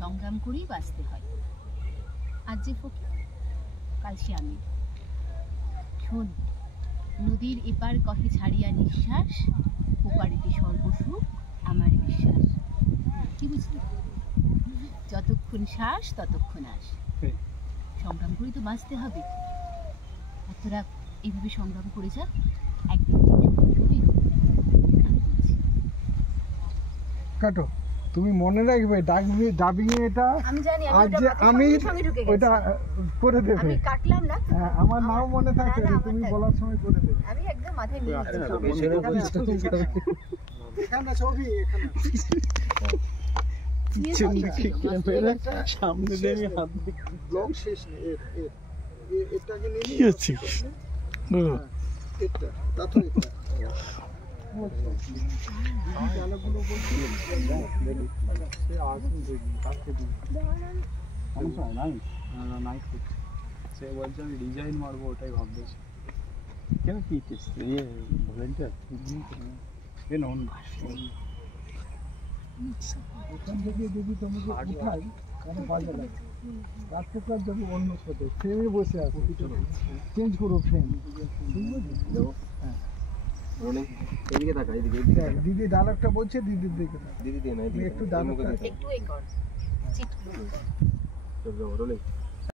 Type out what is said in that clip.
সংগ্রাম করেই বাঁচতে হয়। আজ যে ফকির, কাল সে আমি। শোন, নদীর এপার কহে ছাড়িয়া নিঃশ্বাস, ওপারেতে সর্বসুখ আমার বিশ্বাস। কি বুঝলি? যতক্ষণ শ্বাস ততক্ষণ আস। সংগ্রাম করেই তো বাঁচতে হবে। আর তোরা এইভাবে সংগ্রাম করে যা, একদিন ঠিক কাটো। তুমি মনে রাখবে ডাবিং এটা আমি জানি, আমি ওটা করে দেবে। আমি কাটলাম না, আমার নাও মনে থাকে, তুমি বলার সময় করে দেবে। আমি একদম মাথায় নিয়ে এখানে ছবি, এখানে সামনে দিয়ে আমি হাত দিই। ব্লগ শেষ নেই, এটাকে নিয়ে কি হচ্ছে? এটা তাতো এটা জায়গাগুলো বলছি সে আসুন দেখি কাটতে দিই। সমস্যা হয় নাই, নাইট করছে। সে বলছে আমি ডিজাইন মারবো, ওটাই ভাবতেছি। কেন কি ইয়ে ভলেন্টিয়ার ওখান থেকে যদি তোমাকে উঠাই তাহলে বাজে লাগে। তার থেকে যদি অন্য সাথে ফ্রেমে বসে আছে, চেঞ্জ করো ফ্রেম। হ্যাঁ, দিদি ডায়লগটা বলছে, দিদির দিকে একটু ডায়লগটা একটু